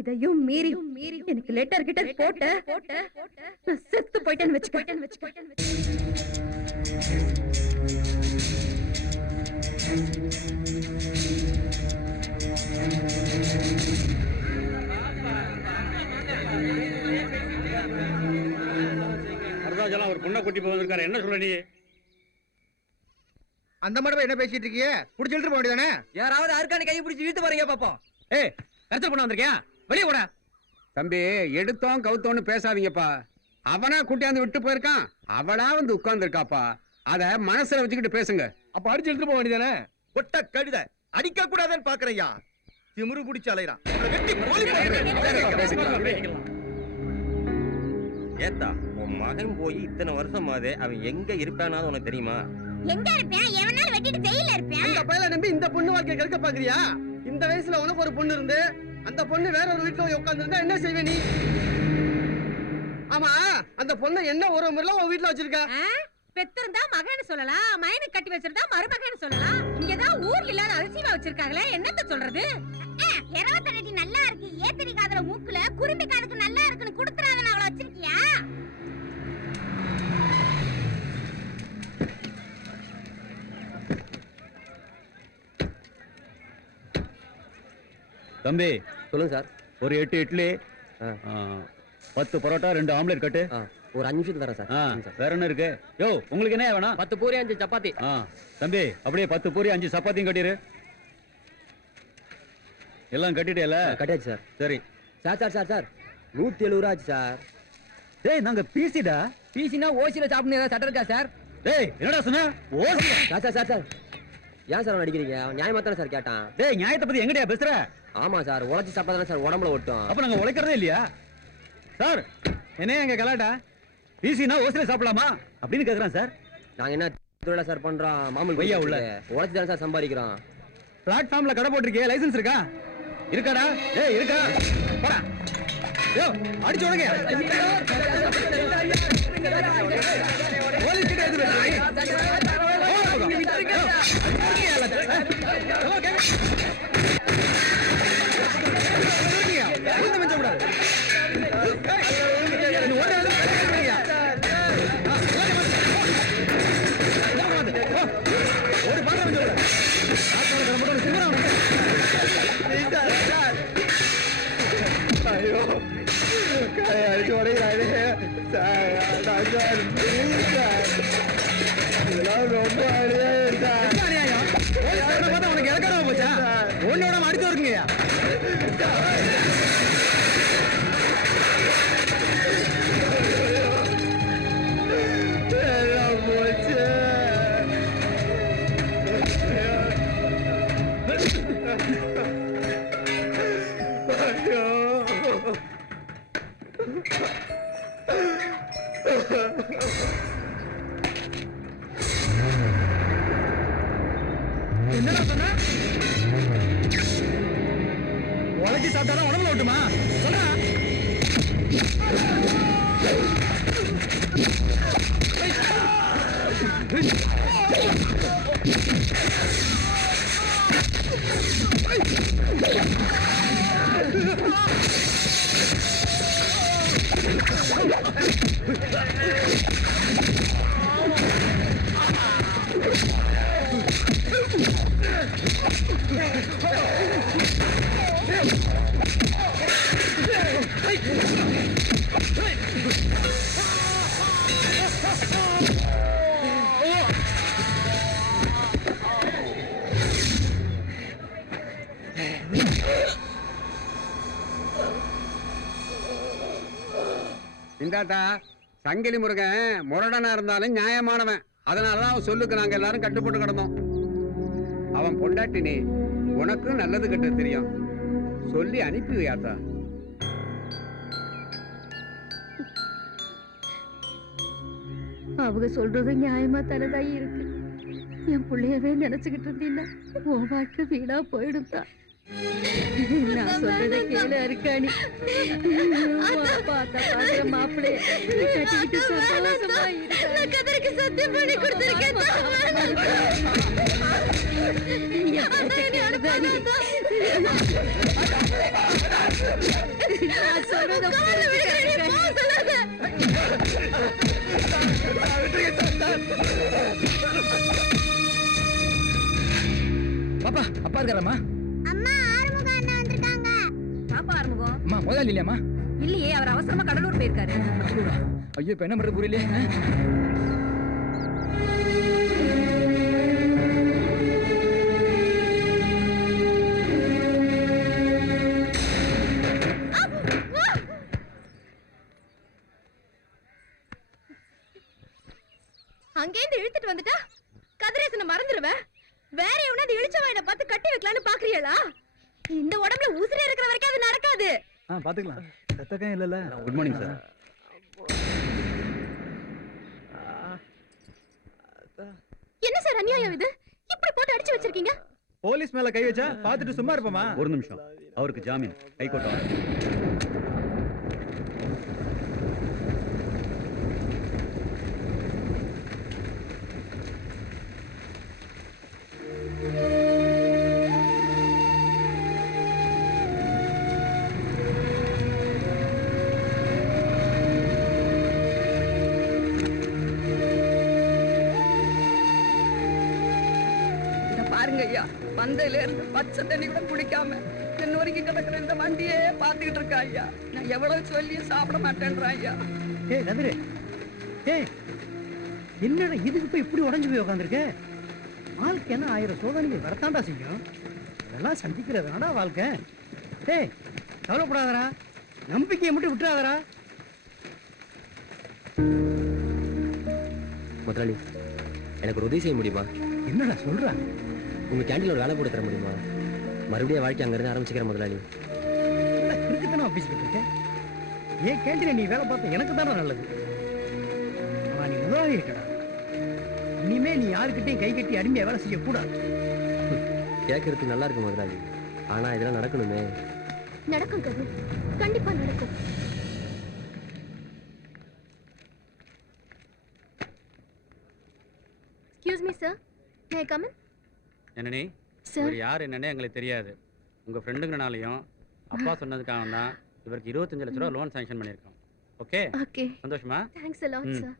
இதையும் மீறி எனக்கு லெட்டர் கிட்ட போட்ட நான் செத்து போயிட்டேன்னு வச்சுக்க. வரதாஜெல்லாம் ஒரு பொண்ணை கூட்டி போவதற்கார என்ன சொல்ற நீ? அந்த மாதிரி என்ன பேசிட்டு இருக்கீங்க? புடிச்சு இழுத்து போக வேண்டியதானே? யாராவது அர்க்கானி கை பிடிச்சி இழுத்து போறீங்க பாப்போம். ஏய், கருத்து பண்ண வந்திருக்கியா? வெளியே போடா. தம்பி, எடுத்தோம் கவுத்தோன்னு பேசாதீங்கப்பா. அவனா கூட்டியாந்து விட்டு போயிருக்கான், அவளா வந்து உட்கார்ந்து இருக்காப்பா. அத மனசுல வச்சுக்கிட்டு பேசுங்க. அப்ப அடிச்சு இழுத்து போக வேண்டியதானே? கொட்ட கழுத அடிக்க கூடாதுன்னு பாக்குறையா? திமிரு பிடிச்சு அலையறான். ஏத்தா, உன் மகன் போய் இத்தனை வருஷம் ஆகுது, அவன் எங்க இருப்பானாவது உனக்கு தெரியுமா? எங்க இருப்பேன்? எவனால வெட்டிட்டு ஜெயில இருப்பேன். அந்த பையல நம்பி இந்த பொண்ணு வாழ்க்கை கெடுக்க பாக்குறியா? இந்த வயசுல உனக்கு ஒரு பொண்ணு இருந்து அந்த பொண்ணு வேற ஒரு வீட்டுல போய் உட்கார்ந்து இருந்தா என்ன செய்வே நீ? ஆமா, அந்த பொண்ணு என்ன ஒரு முறையில உன் வீட்டுல வச்சிருக்க? பெத்திருந்தா மகன்னு சொல்லலாம், மயனுக்கு கட்டி வச்சிருந்தா மருமகன்னு சொல்லலாம். இங்கதான் ஊர்ல இல்லாத அதிசயமா வச்சிருக்காங்களே, என்னத்த சொல்றது? 28 அடி நல்லா இருக்கு, ஏத்திரி காதுல மூக்குல குரும்பி காதுக்கு நல்லா இருக்குன்னு குடுத்துறாதன்னு அவளை வச்சிருக்கியா? தம்பி சொல்லுங்க சார். ஒரு 8 இட்லி, 10 பரோட்டா, 2 ஆம்லெட் கட்டு. ஒரு 5 நிமிஷத்துக்கு தரேன் சார். வேற என்ன இருக்கு? யோ, உங்களுக்கு என்ன வேணும்? 10 பூரி 5 சப்பாத்தி. தம்பி, அப்படியே 10 பூரி 5 சப்பாத்தியும் கட்டிரு. எல்லாம் கட்டிட்டேல? கட்டியாச்சு சார். சரி சார் சார் சார் சார் 170 ரூபா ஆச்சு சார். டேய், நாங்க பிசிடா. பீசினா ஓசில சாப்பிடுங்க, சட்டை இருக்கா சார்? டேய், என்னடா சொன்ன? ஓசி. சார் சார் சார் சார் ஏன் சார் அவன் அடிக்கிறீங்க? நியாயமா தானே சார் கேட்டான். டேய், நியாயத்தை பத்தி எங்கடா பேசுற? ஆமா சார், உழைச்சி சாப்பிட்டா தானே சார் உடம்புல ஒட்டும். அப்ப நாங்க உழைக்கிறதே இல்லையா சார்? என்ன எங்க கலாட்டா? பிசினா ஓசில சாப்பிடலாமா அப்படின்னு கேக்குறான் சார். நாங்க என்ன தொழிலா சார் பண்றோம்? மாமூல் பையா உள்ள உழைச்சி தானே சார் சம்பாதிக்கிறோம். பிளாட்ஃபார்ம்ல கடை போட்டிருக்கே, லைசன்ஸ் இருக்கா? இருக்காடா? ஏய், இருக்கா? போடா. யோ, அடிச்சு உடங்க. போலீஸ் கிட்ட எது ஒரு பாத்திரம் ஐயோ, அடிச்சு உடைகிறாரு சார். இதெல்லாம் ரொம்ப அநியாயம். உனக்கு இறக்காம போச்சா? ஒன்னோட அடிச்சு வருங்கய்யா. போச்சு. என்னடா சொன்ன? உழைச்சி சாப்பிட்டாதான் உடம்புல ஓட்டுமா? சொல்ல. இந்தாத்தா, சங்கிலி முருகன் முரடனா இருந்தாலும் நியாயமானவன். அதனாலதான் அவன் சொல்லுக்கு நாங்க எல்லாரும் கட்டுப்பட்டு கிடந்தோம். அவன் பொண்டாட்டி நீ, உனக்கும் நல்லது கெட்ட தெரியும். சொல்லி அனுப்பி வையாத்தா. அவங்க சொல்றது நியாயமா தானதாயி இருக்கு. என் பிள்ளையவே நினைச்சுக்கிட்டு இருந்தீங்கன்னா உன் வாழ்க்கை வீணா போயிடும் தான். நான் சொல்றத கேளு அருக்காணி. பார்த்த பாக்குற மாப்பிள்ளைய கட்டிக்கிட்டு சந்தோஷமா இரு. நான் கதிரைக்கு சத்தியம் பண்ணி கொடுத்திருக்கேன். நான் சொல்றத பாப்பா அப்பா இருக்காரம்மா? அம்மா ஆறுமுகம் அண்ணா வந்திருக்காங்க. பாப்பா ஆறுமுகம் அம்மா முதலாளி இல்லையாம்மா? இல்லையே, அவர் அவசரமா கடலூர் போயிருக்காரு. ஐயோ இப்ப என்ன பண்றது புரியலையே. அங்கேருந்து இழுத்துட்டு வந்துட்டா கதிரேசனை மறந்துடுவேன். வேற எவனாவது இழிச்ச வாயில பார்த்து கட்டி வைக்கலான்னு பாக்குறீங்களா? இந்த உடம்புல உசிரே இருக்கிற வரைக்கும் அது நடக்காது. பாத்துக்கலாம். ரத்தக்கம் இல்லல. Good morning sir. என்ன சார் அநியாயம் இது? இப்படி போட்டு அடிச்சு வச்சிருக்கீங்க. போலீஸ் மேல கை வச்சா பாத்துட்டு சும்மா இருப்போமா? ஒரு நிமிஷம், அவருக்கு ஜாமீன் கை கோட்டா. பாருங்க ஐயா, வந்ததுல இருந்து பச்சை தண்ணி கூட குடிக்காம இன்ன வரைக்கும் கிடக்குற இந்த வண்டியே பாத்துக்கிட்டு இருக்கா ஐயா. நான் எவ்வளவு சொல்லியும் சாப்பிட மாட்டேன்றா ஐயா. ஏய் கதிரு, ஏய் என்னடா இதுக்கு போய் இப்படி உடஞ்சு போய் உட்காந்துருக்க? வாழ்க்கை என்ன 1000 சோதனைகள் வரத்தாண்டா செய்யும். அதெல்லாம் சந்திக்கிறதுனாடா வாழ்க்கை. ஏய் கவலைப்படாதரா, நம்பிக்கையை மட்டும் விட்டுறாதரா. முதலாளி, எனக்கு ஒரு உதவி செய்ய முடியுமா? என்னடா சொல்ற? உங்க கேண்டீன்ல ஒரு வேலை போட்டு தர முடியுமா? மறுபடியும் வாழ்க்கை அங்கிருந்து ஆரம்பிச்சுக்கிறேன் முதலாளி. இருக்குதானே பேசிக்கிட்டு இருக்கேன். ஏன் கேண்டீன நீ வேலை பார்த்த எனக்கு தானே நல்லது. ஆனா நீ முதலாளி இருக்கடா. இனிமே நீ யாருக்கிட்டையும் கை கட்டி அடிமையா வேலை செய்யக்கூடாது. கேட்கறதுக்கு நல்லா இருக்கு முதலாளி, ஆனா இதெல்லாம் நடக்கணுமே. நடக்கும் கதிர், கண்டிப்பா நடக்கும். Excuse me sir, may I come in? என்னனே Sir, இவர் யார் என்னன்னே எங்களுக்கு தெரியாது. உங்க ஃப்ரெண்டுங்கனாலையும் அப்பா சொன்னதுக்காக தான் இவருக்கு 25 லட்ச ரூபா லோன் சாங்ஷன் பண்ணியிருக்கோம். Okay, okay. சந்தோஷமா? Thanks a lot sir.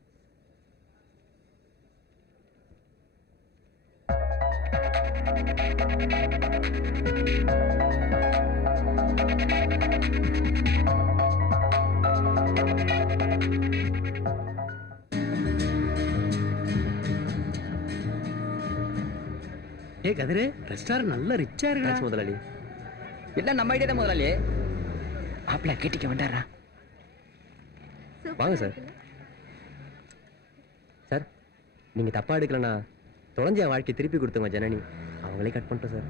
A Kathiru, restaurant நல்ல ரிச்சா இருக்கா முதலாளி. எல்லாம் நம்ம ஐடியா தான் முதலாளி. மாப்பிள்ள கேட்டிக்க வேண்டாரா? வாங்க சார். சார், நீங்க தப்பா எடுக்கலனா தொலைஞ்ச என் வாழ்க்கை திருப்பி கொடுத்தவங்க ஜனனி, அவங்களே கட் பண்ணிட்டோம் சார்.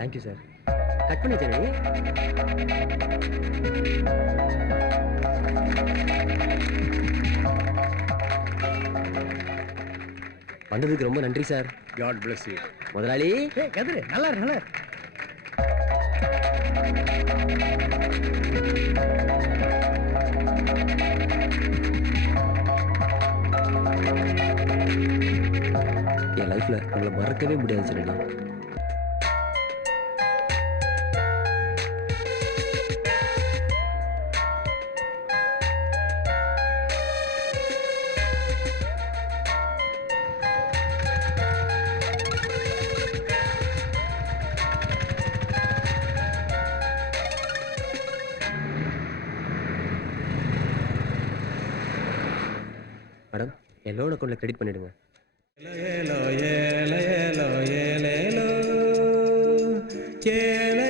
Thank you sir. கட் பண்ணி ஜனனி. வந்ததுக்கு ரொம்ப நன்றி சார். God bless you. முதலாளி. ஏ கதிரு, நல்லா இருக்கு நல்லா இருக்கு. என் லைஃப்ல உங்களை மறக்கவே முடியாது ஜனனி. மேடம், என் லோன் அக்கௌண்ட்ல கிரெடிட் பண்ணிடுங்க. ஏலோ ஏலோ ஏலோ ஏலேலோ ஏலே